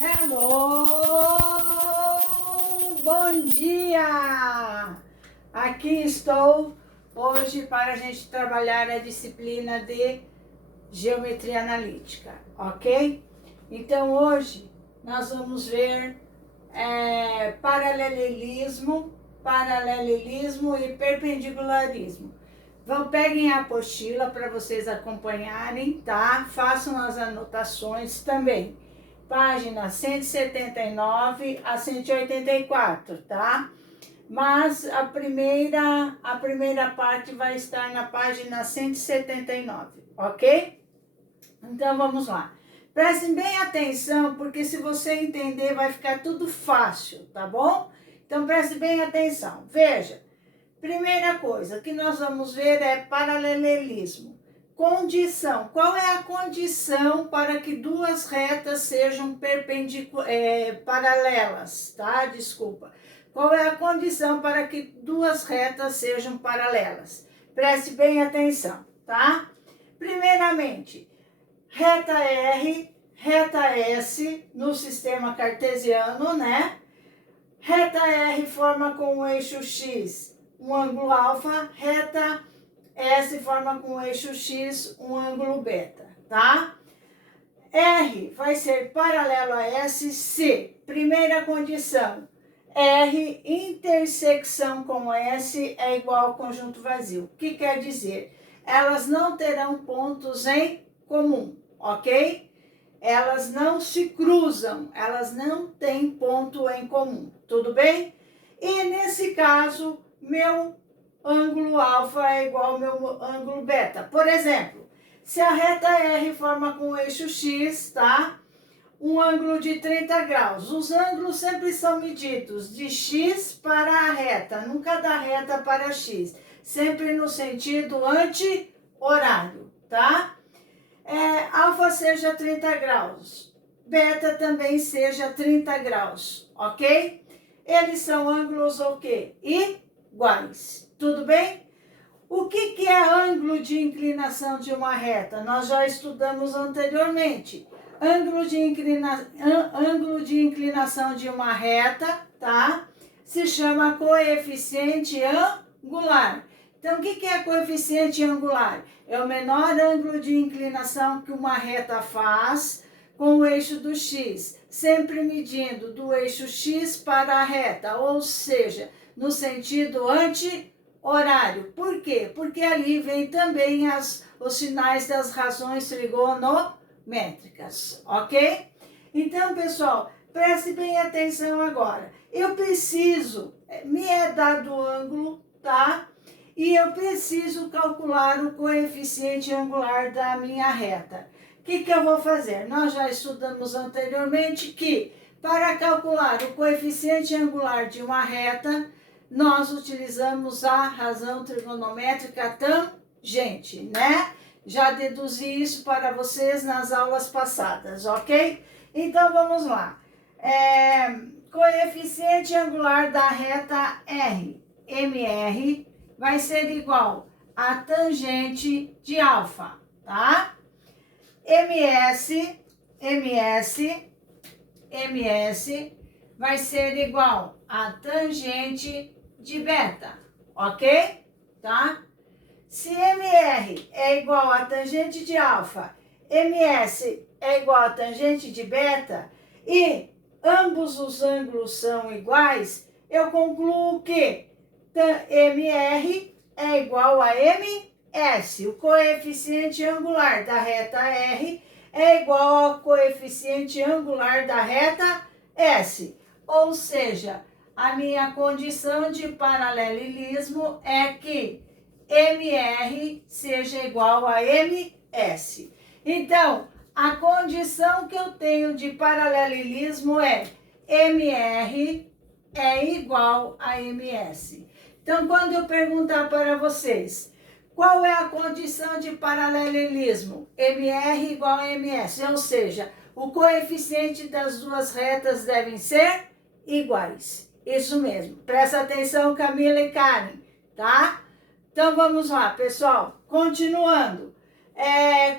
Hello! Bom dia! Aqui estou hoje para a gente trabalhar a disciplina de Geometria Analítica, ok? Então hoje nós vamos ver paralelismo e perpendicularismo. Peguem a apostila para vocês acompanharem, tá? Façam as anotações também. Página 179 a 184, tá? Mas a primeira parte vai estar na página 179, ok? Então vamos lá. Prestem bem atenção, porque se você entender vai ficar tudo fácil, tá bom? Então preste bem atenção. Veja, primeira coisa que nós vamos ver é paralelismo. Condição. Qual é a condição para que duas retas sejam paralelas, tá? Desculpa. Qual é a condição para que duas retas sejam paralelas? Preste bem atenção, tá? Primeiramente, reta R, reta S no sistema cartesiano, né? Reta R forma com o eixo X um ângulo alfa, reta S forma com o eixo X um ângulo beta, tá? R vai ser paralelo a S se, primeira condição, R intersecção com S é igual ao conjunto vazio. O que quer dizer? Elas não terão pontos em comum, ok? Elas não se cruzam, elas não têm ponto em comum, tudo bem? E nesse caso, meu ângulo alfa é igual ao meu ângulo beta. Por exemplo, se a reta R forma com o eixo X, tá? Um ângulo de 30 graus. Os ângulos sempre são medidos de X para a reta, nunca da reta para X. Sempre no sentido anti-horário, tá? Alfa seja 30 graus, beta também seja 30 graus, ok? Eles são ângulos o quê? Iguais, tudo bem? O que é ângulo de inclinação de uma reta? Nós já estudamos anteriormente. Ângulo de inclinação de uma reta, tá? Se chama coeficiente angular. Então, o que é coeficiente angular? É o menor ângulo de inclinação que uma reta faz com o eixo do X, sempre medindo do eixo X para a reta, ou seja, no sentido anti-horário. Por quê? Porque ali vem também os sinais das razões trigonométricas, ok? Então, pessoal, preste bem atenção agora. Eu preciso, me é dado o ângulo, tá? E eu preciso calcular o coeficiente angular da minha reta. O que eu vou fazer? Nós já estudamos anteriormente que, para calcular o coeficiente angular de uma reta, nós utilizamos a razão trigonométrica tangente, né? Já deduzi isso para vocês nas aulas passadas, ok? Então, vamos lá. Coeficiente angular da reta R, MR, vai ser igual a tangente de alfa, tá? MS vai ser igual a tangente de beta, ok? Tá? Se MR é igual a tangente de alfa, MS é igual a tangente de beta e ambos os ângulos são iguais, eu concluo que MR é igual a MS. O coeficiente angular da reta R é igual ao coeficiente angular da reta S. Ou seja, a minha condição de paralelismo é que MR seja igual a MS. Então, a condição que eu tenho de paralelismo é MR é igual a MS. Então, quando eu perguntar para vocês, qual é a condição de paralelismo? MR igual a MS, ou seja, o coeficiente das duas retas devem ser iguais. Isso mesmo. Presta atenção, Camila e Karen, tá? Então, vamos lá, pessoal. Continuando.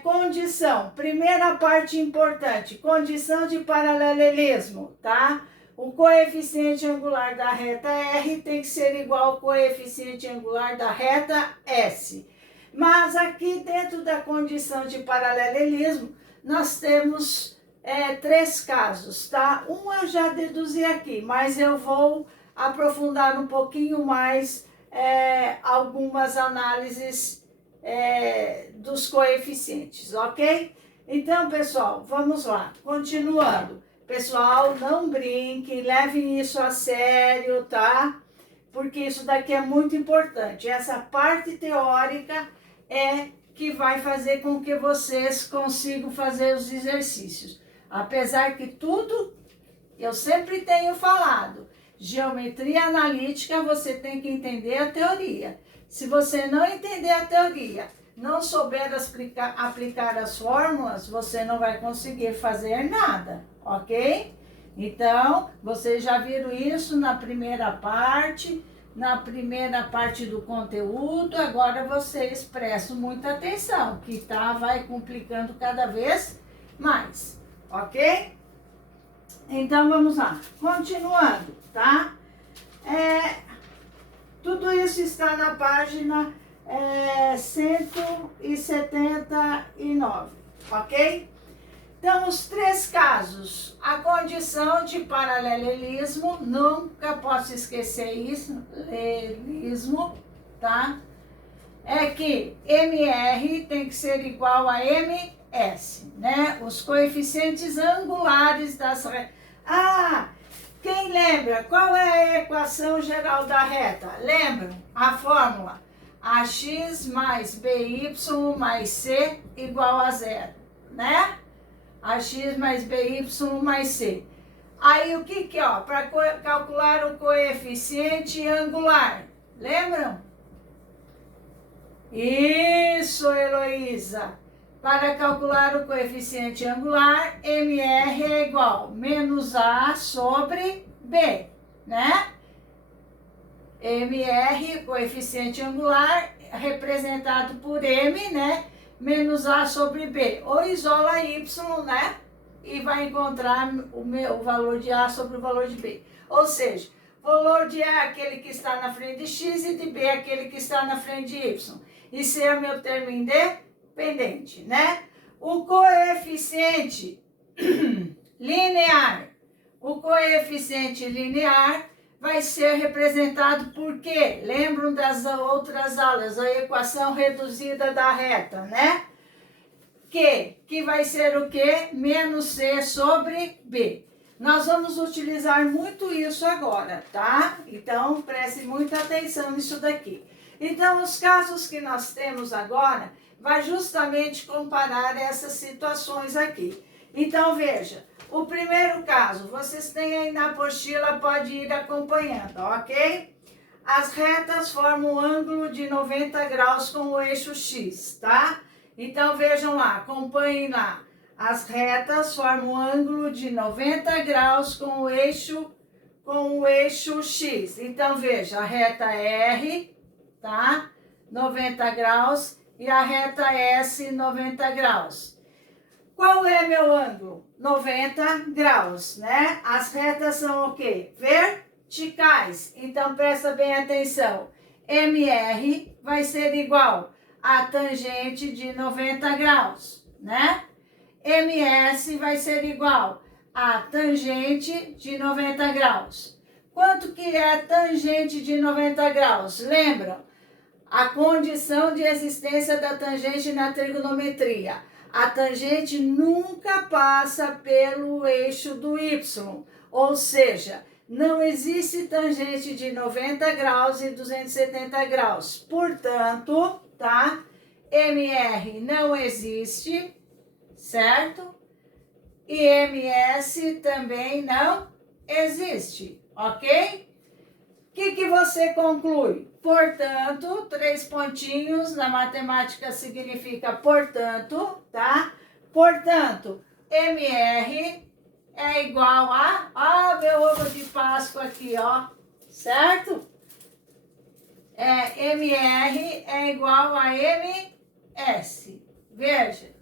Condição, primeira parte importante, condição de paralelismo, tá? O coeficiente angular da reta R tem que ser igual ao coeficiente angular da reta S. Mas aqui dentro da condição de paralelismo, nós temos 3 casos, tá? Um eu já deduzi aqui, mas eu vou aprofundar um pouquinho mais algumas análises dos coeficientes, ok? Então, pessoal, vamos lá, continuando. Pessoal, não brinquem, levem isso a sério, tá? Porque isso daqui é muito importante. Essa parte teórica que vai fazer com que vocês consigam fazer os exercícios. Apesar que tudo, eu sempre tenho falado, geometria analítica você tem que entender a teoria. Se você não entender a teoria, não souber aplicar as fórmulas, você não vai conseguir fazer nada, ok? Então, vocês já viram isso na primeira parte do conteúdo, agora vocês prestam muita atenção, que vai complicando cada vez mais, ok? Então, vamos lá, continuando, tá? Tudo isso está na página 179, ok? Então, os 3 casos, a condição de paralelismo, nunca posso esquecer isso, tá? É que MR tem que ser igual a MS, né? Os coeficientes angulares das retas. Quem lembra? Qual é a equação geral da reta? Lembram? A fórmula AX mais BY mais C igual a 0, né? AX mais BY mais C. Aí o que ó? Para calcular o coeficiente angular. Lembram? Isso, Heloísa. Para calcular o coeficiente angular, MR é igual menos A sobre B, né? MR, coeficiente angular, representado por M, né? Menos A sobre B. Ou isola Y, né? E vai encontrar o valor de A sobre o valor de B. Ou seja, o valor de A é aquele que está na frente de X e de B é aquele que está na frente de Y. E C é o meu termo independente, né? O coeficiente linear. O coeficiente linear vai ser representado por quê? Lembram das outras aulas, a equação reduzida da reta, né? Que vai ser o quê? Menos C sobre B. Nós vamos utilizar muito isso agora, tá? Então, preste muita atenção nisso daqui. Então, os casos que nós temos agora, vai justamente comparar essas situações aqui. Então, veja, o primeiro caso, vocês têm aí na apostila, pode ir acompanhando, ok? As retas formam um ângulo de 90 graus com o eixo X, tá? Então, vejam lá, acompanhem lá. As retas formam um ângulo de 90 graus com o eixo X. Então, veja, a reta R, tá? 90 graus e a reta S, 90 graus. Qual é meu ângulo? 90 graus, né? As retas são o quê? Verticais. Então, presta bem atenção. MR vai ser igual a tangente de 90 graus, né? MS vai ser igual a tangente de 90 graus. Quanto que é a tangente de 90 graus? Lembram? A condição de existência da tangente na trigonometria. A tangente nunca passa pelo eixo do Y, ou seja, não existe tangente de 90 graus e 270 graus. Portanto, tá? MR não existe, certo? E MS também não existe, ok? O que você conclui? Portanto, 3 pontinhos na matemática significa portanto, tá? Portanto, MR é igual a... meu ovo de Páscoa aqui, ó, certo? MR é igual a MS, Veja,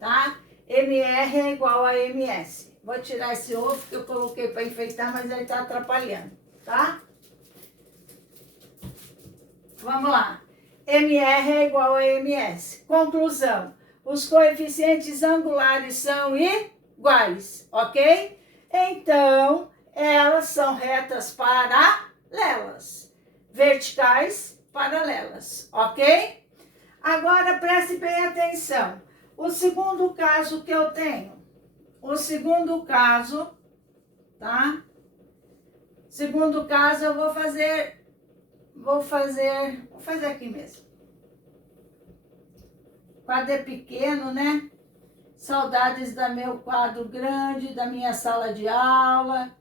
tá? MR é igual a MS. Vou tirar esse ovo que eu coloquei para enfeitar, mas ele está atrapalhando, tá? Vamos lá. MR é igual a MS. Conclusão. Os coeficientes angulares são iguais, ok? Então, elas são retas paralelas. Verticais paralelas, ok? Agora, preste bem atenção. O segundo caso que eu tenho. O segundo caso, tá? Segundo caso, eu vou fazer aqui mesmo. O quadro é pequeno, né? Saudades do meu quadro grande, da minha sala de aula,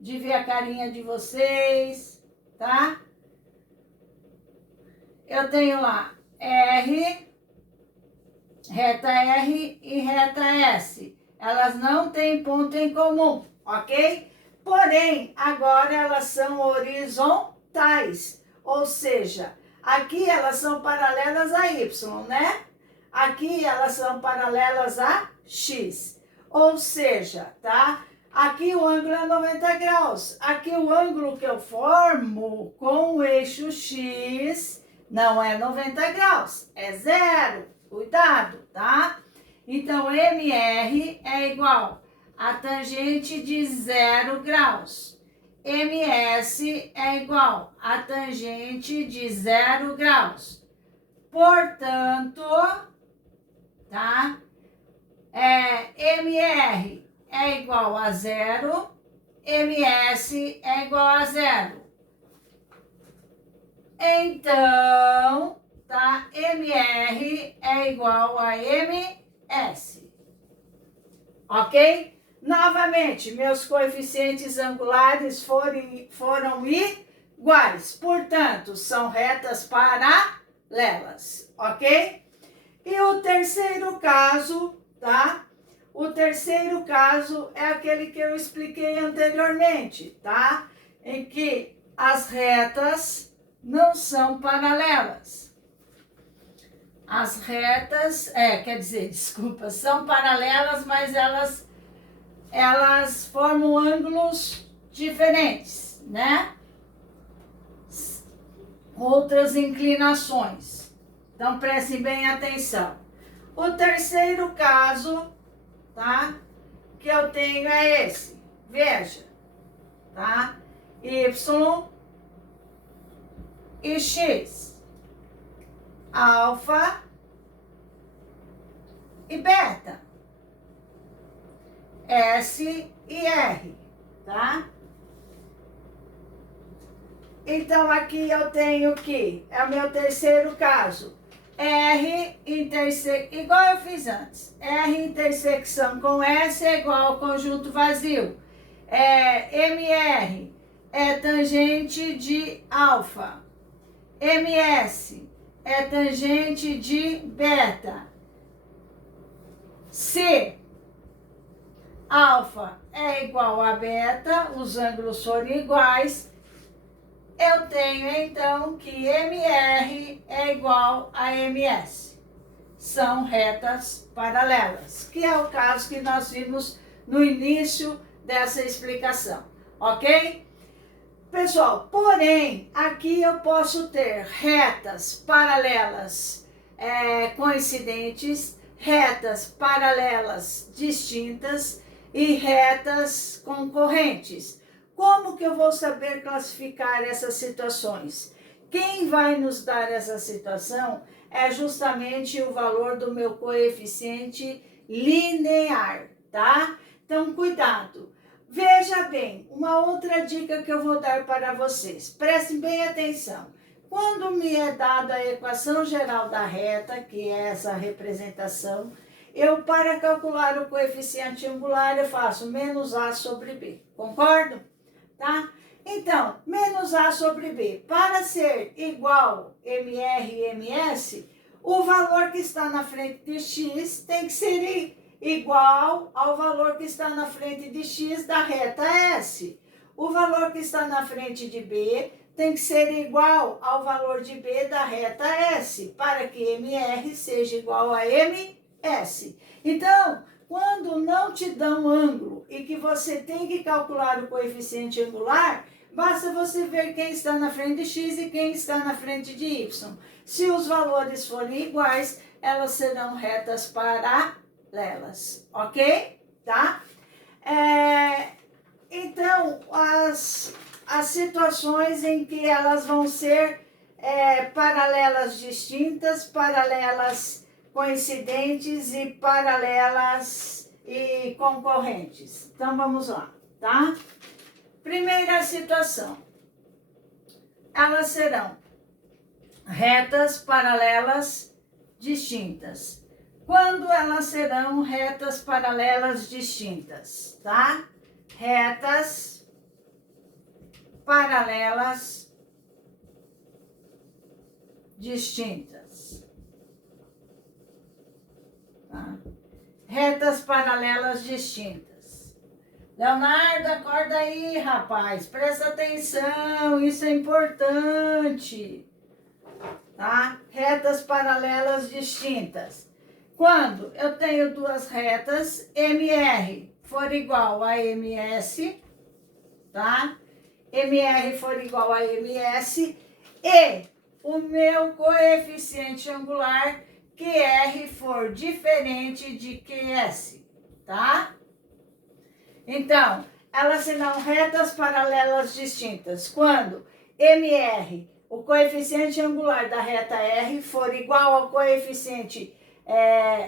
de ver a carinha de vocês, tá? Eu tenho lá R, reta R e reta S. Elas não têm ponto em comum, ok? Porém, agora elas são horizontais, ou seja, aqui elas são paralelas a Y, né? Aqui elas são paralelas a X, ou seja, tá? Aqui o ângulo é 90 graus, aqui o ângulo que eu formo com o eixo X não é 90 graus, é zero, cuidado, tá? Então, MR é igual a tangente de 0 graus. MS é igual a tangente de 0 graus. Portanto, tá? MR é igual a 0, MS é igual a 0. Então, tá? MR é igual a MS. Ok? Novamente, meus coeficientes angulares foram iguais. Portanto, são retas paralelas. Ok? E o terceiro caso, tá? O terceiro caso é aquele que eu expliquei anteriormente, tá? Em que as retas não são paralelas. As retas, são paralelas, mas elas formam ângulos diferentes, né? Outras inclinações. Então, prestem bem atenção. O terceiro caso, tá? Que eu tenho é esse. Veja, tá? Y e X. Alfa e beta. S e R, tá? Então, aqui eu tenho que, é o meu terceiro caso, R igual eu fiz antes, R intersecção com S é igual ao conjunto vazio. MR é tangente de alfa. MS é tangente de beta. Se alfa é igual a beta, os ângulos forem iguais, eu tenho então que MR é igual a MS. São retas paralelas, que é o caso que nós vimos no início dessa explicação, ok? Pessoal, porém, aqui eu posso ter retas paralelas coincidentes, retas paralelas distintas e retas concorrentes. Como que eu vou saber classificar essas situações? Quem vai nos dar essa situação é justamente o valor do meu coeficiente linear, tá? Então, cuidado. Veja bem, uma outra dica que eu vou dar para vocês. Prestem bem atenção. Quando me é dada a equação geral da reta, que é essa representação, eu, para calcular o coeficiente angular, eu faço menos A sobre B. Concordo? Tá? Então, menos A sobre B. Para ser igual MR e MS, o valor que está na frente de X tem que ser igual ao valor que está na frente de X da reta S. O valor que está na frente de B tem que ser igual ao valor de B da reta S, para que MR seja igual a MS. Então, quando não te dão ângulo e que você tem que calcular o coeficiente angular, basta você ver quem está na frente de x e quem está na frente de y. Se os valores forem iguais, elas serão retas paralelas, ok? Tá? Então, as situações em que elas vão ser paralelas distintas, paralelas coincidentes e paralelas e concorrentes. Então, vamos lá, tá? Primeira situação. Elas serão retas paralelas distintas. Quando elas serão retas paralelas distintas, tá? Retas paralelas distintas. Tá? Retas paralelas distintas. Leonardo, acorda aí, rapaz. Presta atenção, isso é importante. Tá? Retas paralelas distintas. Quando eu tenho duas retas, MR for igual a MS, tá? MR for igual a MS e o meu coeficiente angular QR for diferente de QS, tá? Então, elas serão retas paralelas distintas quando MR, o coeficiente angular da reta R, for igual ao coeficiente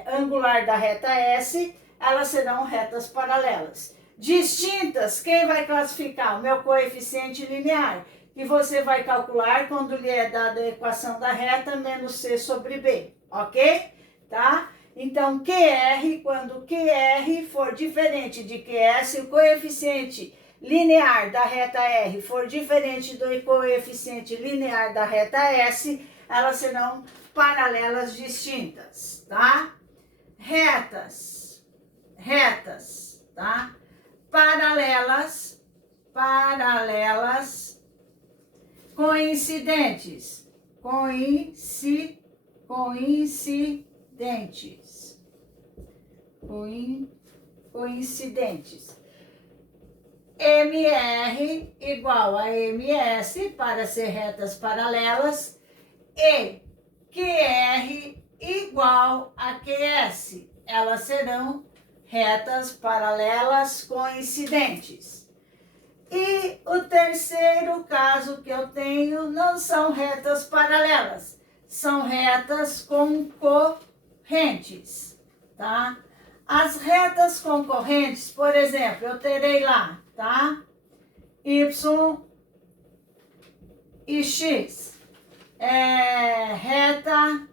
angular da reta S, elas serão retas paralelas. Distintas, quem vai classificar? O meu coeficiente linear, que você vai calcular quando lhe é dada a equação da reta menos C sobre B, ok? Tá? Então, QR, quando QR for diferente de QS, o coeficiente linear da reta R for diferente do coeficiente linear da reta S, elas serão paralelas distintas, tá? Retas, tá? Paralelas, coincidentes, coincidentes. MR igual a MS para ser retas paralelas e QR igual a QS. Elas serão retas paralelas coincidentes. E o terceiro caso que eu tenho não são retas paralelas, são retas concorrentes, tá? As retas concorrentes, por exemplo, eu terei lá, tá? Y e X. Reta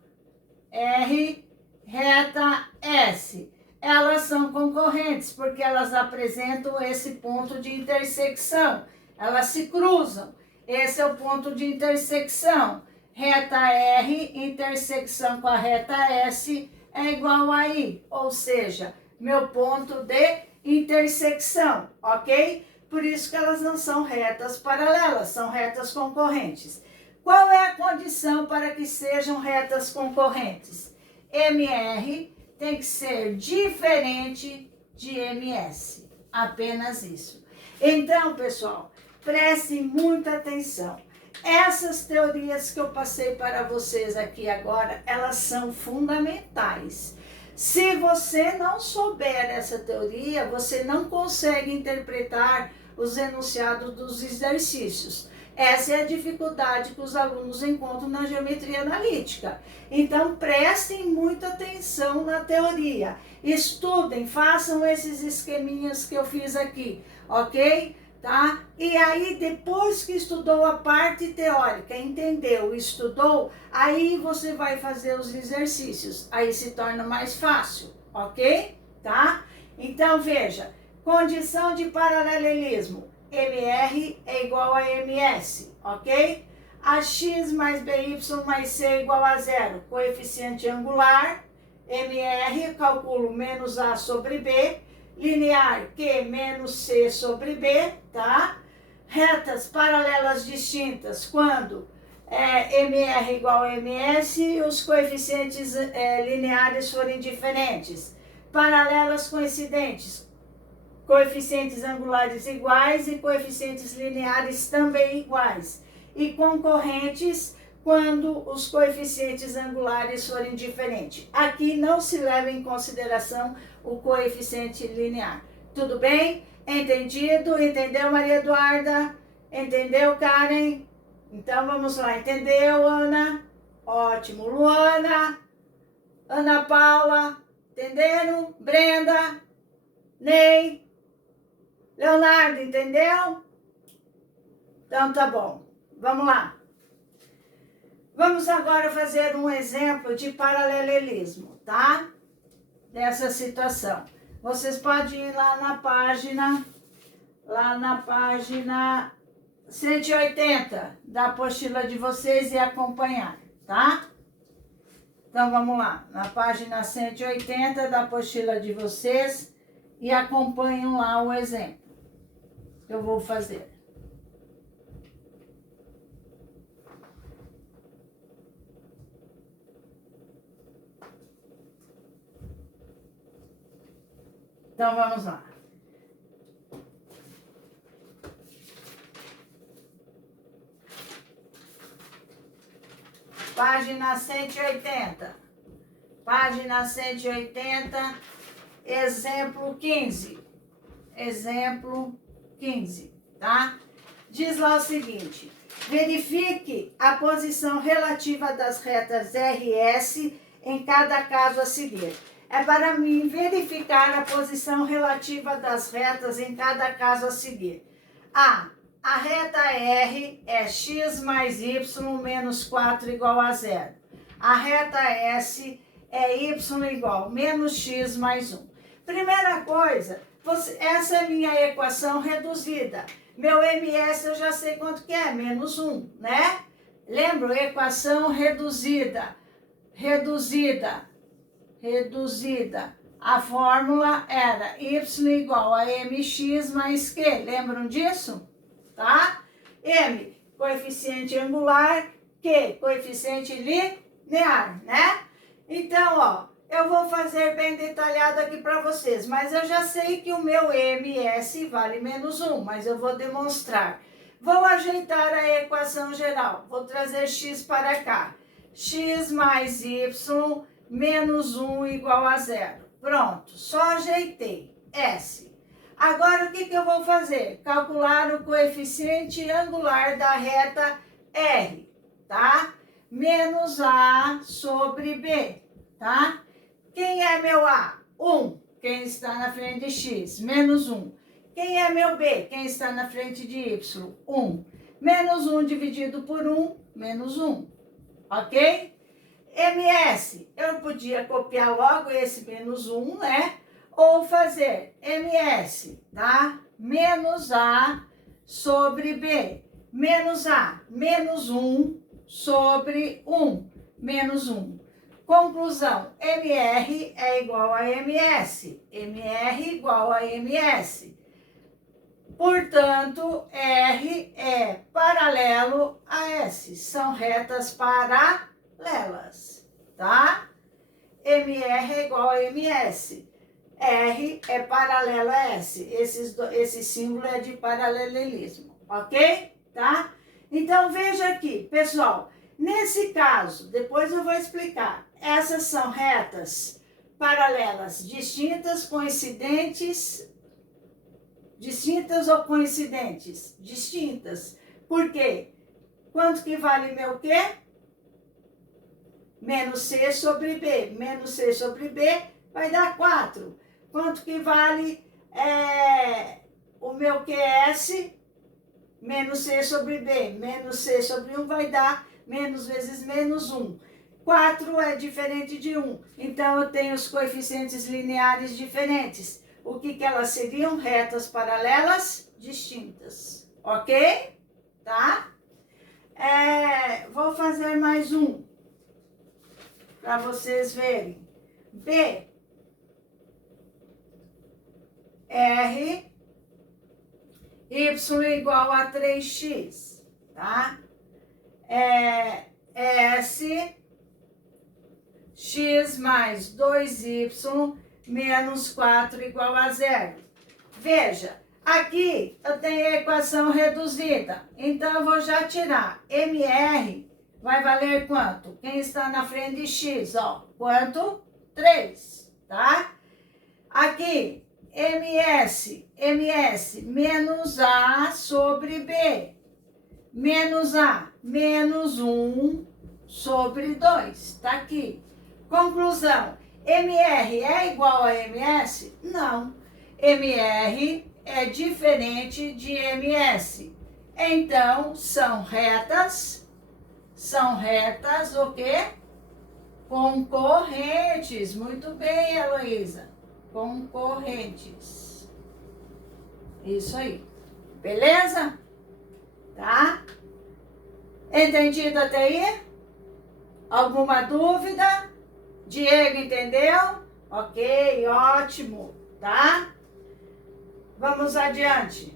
R, reta S. Elas são concorrentes porque elas apresentam esse ponto de intersecção. Elas se cruzam. Esse é o ponto de intersecção. Reta R, intersecção com a reta S, é igual a I. Ou seja, meu ponto de intersecção, ok? Por isso que elas não são retas paralelas, são retas concorrentes. Qual é a condição para que sejam retas concorrentes? MR tem que ser diferente de MS, apenas isso. Então, pessoal, prestem muita atenção. Essas teorias que eu passei para vocês aqui agora, elas são fundamentais. Se você não souber essa teoria, você não consegue interpretar os enunciados dos exercícios. Essa é a dificuldade que os alunos encontram na geometria analítica. Então, prestem muita atenção na teoria. Estudem, façam esses esqueminhas que eu fiz aqui, ok? Tá? E aí, depois que estudou a parte teórica, entendeu, estudou, aí você vai fazer os exercícios. Aí se torna mais fácil, ok? Tá? Então, veja, condição de paralelismo. MR é igual a MS, ok? AX mais BY mais C igual a zero. Coeficiente angular, MR, calculo menos A sobre B. Linear, Q menos C sobre B, tá? retas paralelas distintas quando MR igual a MS e os coeficientes lineares forem diferentes. Paralelas coincidentes, coeficientes angulares iguais e coeficientes lineares também iguais. E concorrentes quando os coeficientes angulares forem diferentes. Aqui não se leva em consideração o coeficiente linear. Tudo bem? Entendido? Entendeu, Maria Eduarda? Entendeu, Karen? Então vamos lá. Entendeu, Ana? Ótimo. Luana? Ana Paula? Entenderam? Brenda? Ney? Leonardo, entendeu? Então tá bom. Vamos lá. Vamos agora fazer um exemplo de paralelismo, tá? Dessa situação. Vocês podem ir lá na página 180 da apostila de vocês e acompanhar, tá? Então vamos lá, na página 180 da apostila de vocês e acompanhem lá o exemplo que eu vou fazer. Então, vamos lá. Página 180. Página 180, exemplo 15. Exemplo 15, tá? Diz lá o seguinte: verifique a posição relativa das retas RS em cada caso a seguir. É para mim verificar a posição relativa das retas em cada caso a seguir. A reta R é x mais y menos 4 igual a 0. A reta S é y igual menos x mais 1. Primeira coisa, essa é minha equação reduzida. Meu MS eu já sei quanto que é, menos 1, né? Lembra? Equação reduzida. A fórmula era y igual a mx mais q. Lembram disso? Tá? M, coeficiente angular, Q, coeficiente linear, né? Então, ó, eu vou fazer bem detalhado aqui para vocês, mas eu já sei que o meu MS vale menos 1, mas eu vou demonstrar. Vou ajeitar a equação geral, vou trazer x para cá. X mais y menos 1 igual a 0. Pronto, só ajeitei. S. Agora, o que eu vou fazer? Calcular o coeficiente angular da reta R, tá? Menos A sobre B, tá? Quem é meu A? 1. Quem está na frente de X? Menos 1. Quem é meu B? Quem está na frente de Y? 1. Menos 1 dividido por 1, menos 1. Ok? MS, eu podia copiar logo esse menos 1, né? Ou fazer MS, tá? Menos A sobre B. Menos A, menos 1 sobre 1, menos 1. Conclusão, MR é igual a MS. MR igual a MS. Portanto, R é paralelo a S. São retas paralelas, tá? MR é igual a MS. R é paralelo a S. Esse símbolo é de paralelismo, ok? Tá? Então, veja aqui, pessoal. Nesse caso, depois eu vou explicar. Essas são retas paralelas distintas, coincidentes. Distintas ou coincidentes? Distintas. Por quê? Quanto que vale meu quê? Menos C sobre B. Menos C sobre B vai dar 4. Quanto que vale o meu QS? Menos C sobre B. Menos C sobre 1 vai dar menos vezes menos 1. 4 é diferente de 1. Então, eu tenho os coeficientes lineares diferentes. O que elas seriam? Retas paralelas distintas. Ok? Tá? Vou fazer mais um para vocês verem. B, R igual a 3x, tá? S, x mais 2y menos 4 igual a 0. Veja, aqui eu tenho a equação reduzida, então eu vou já tirar. MR vai valer quanto? Quem está na frente de x, ó, quanto? 3, tá? Aqui, MS menos A sobre B, menos A, menos 1 sobre 2, tá aqui. Conclusão, MR é igual a MS? Não, MR é diferente de MS. Então, são retas o quê? Concorrentes. Muito bem, Heloísa. Concorrentes. Isso aí. Beleza? Tá? Entendido até aí? Alguma dúvida? Diego, entendeu? Ok, ótimo, tá? Vamos adiante.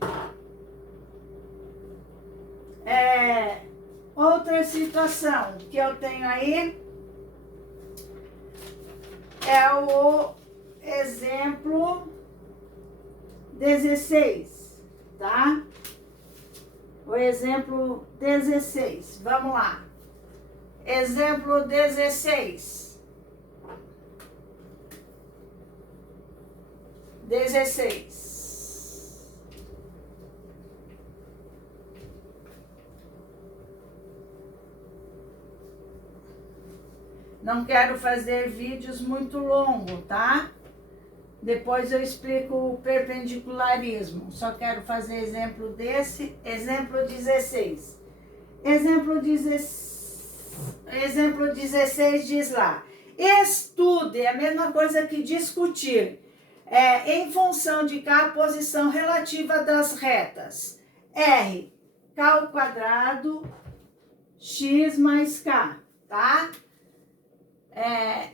Outra situação que eu tenho aí é o exemplo 16, tá? O exemplo 16, vamos lá. Exemplo 16. 16. Não quero fazer vídeos muito longos, tá? Depois eu explico o perpendicularismo. Só quero fazer exemplo desse. Exemplo 16. Exemplo 16 diz lá. Estude, é a mesma coisa que discutir. Em função de K, a posição relativa das retas. R, K ao quadrado, X mais K, tá?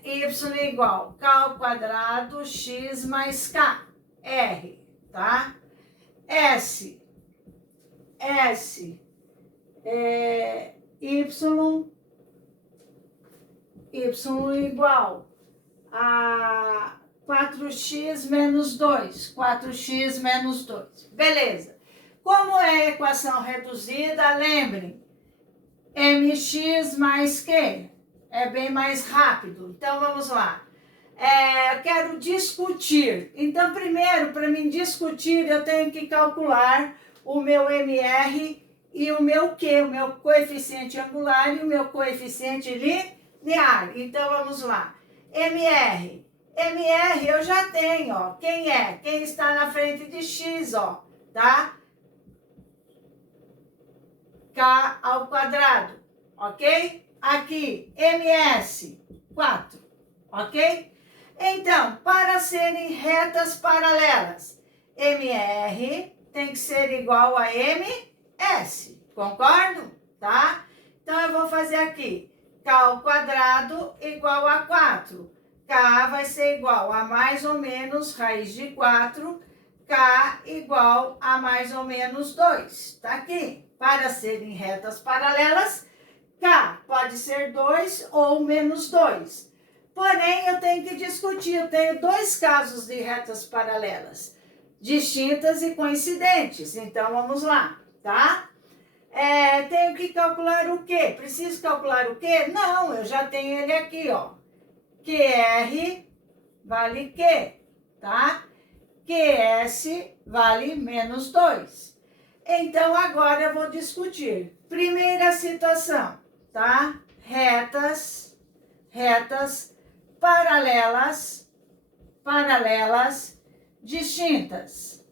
Y igual K ao quadrado, X mais K, R, tá? S, Y igual a 4x menos 2, 4x menos 2, beleza. Como é a equação reduzida, lembrem, mx mais Q, é bem mais rápido. Então, vamos lá. Eu quero discutir. Então, primeiro, para mim discutir, eu tenho que calcular o meu MR e o meu Q, o meu coeficiente angular e o meu coeficiente linear. Então, vamos lá. MR eu já tenho, ó. Quem é? Quem está na frente de X, ó, tá? K ao quadrado, ok? Aqui, MS, 4, ok? Então, para serem retas paralelas, MR tem que ser igual a MS, concordo? Tá? Então, eu vou fazer aqui, K ao quadrado igual a 4. K vai ser igual a mais ou menos raiz de 4, K igual a mais ou menos 2. Tá aqui. Para serem retas paralelas, K pode ser 2 ou menos 2. Porém, eu tenho que discutir. Eu tenho dois casos de retas paralelas, distintas e coincidentes. Então, vamos lá, tá? Tenho que calcular o quê? Preciso calcular o quê? Não, eu já tenho ele aqui, ó. QR vale Q, tá? QS vale menos 2. Então, agora eu vou discutir. Primeira situação, tá? Retas paralelas, distintas.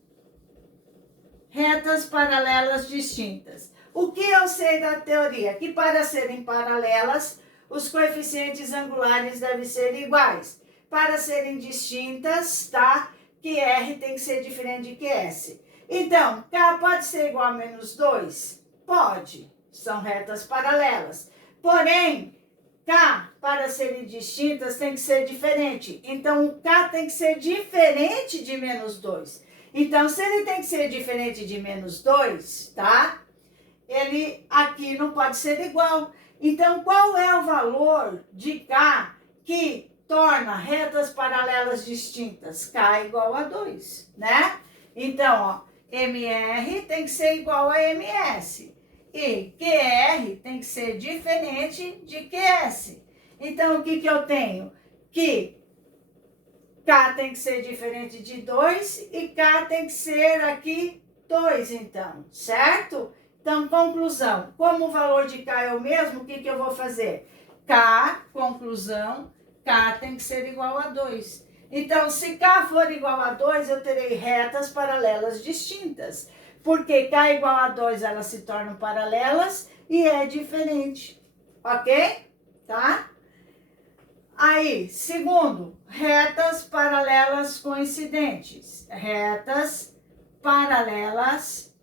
Retas paralelas distintas. O que eu sei da teoria? Que para serem paralelas, os coeficientes angulares devem ser iguais. Para serem distintas, tá? QR tem que ser diferente de QS. Então, K pode ser igual a menos 2? Pode. São retas paralelas. Porém, K, para serem distintas, tem que ser diferente. Então, o K tem que ser diferente de menos 2. Então, se ele tem que ser diferente de menos 2, tá? Ele aqui não pode ser igual. Então, qual é o valor de K que torna retas paralelas distintas? K é igual a 2, né? Então, ó, MR tem que ser igual a MS. E QR tem que ser diferente de QS. Então, o que eu tenho? Que K tem que ser diferente de 2 e K tem que ser aqui 2, então, certo? Então, conclusão. Como o valor de K é o mesmo, o que eu vou fazer? K, conclusão, K tem que ser igual a 2. Então, se K for igual a 2, eu terei retas paralelas distintas. Porque K igual a 2, elas se tornam paralelas e é diferente. Ok? Tá? Aí, segundo, retas paralelas coincidentes. Retas paralelas,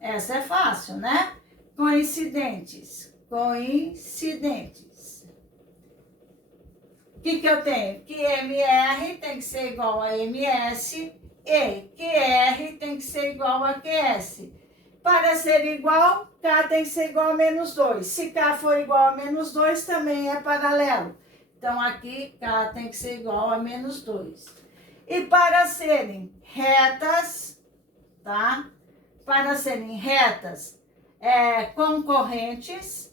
essa é fácil, né? Coincidentes. Coincidentes. O que eu tenho? Que MR tem que ser igual a MS e QR tem que ser igual a QS. Para ser igual, K tem que ser igual a menos 2. Se K for igual a menos 2, também é paralelo. Então, aqui, K tem que ser igual a menos 2. E para serem retas, tá? Para serem retas concorrentes,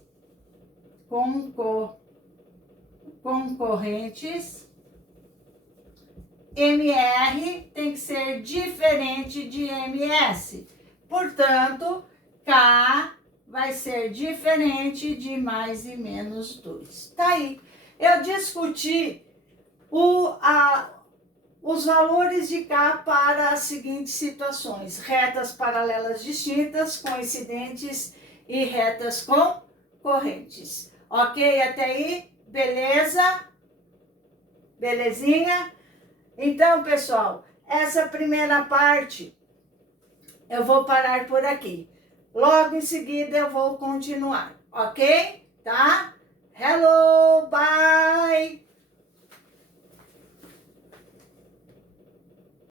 MR tem que ser diferente de MS. Portanto, K vai ser diferente de mais e menos 2. Tá aí. Eu discuti os valores de K para as seguintes situações. Retas paralelas distintas, coincidentes e retas concorrentes. Ok? Até aí? Beleza? Belezinha? Então, pessoal, essa primeira parte eu vou parar por aqui. Logo em seguida eu vou continuar, ok? Tá? Hello, bye!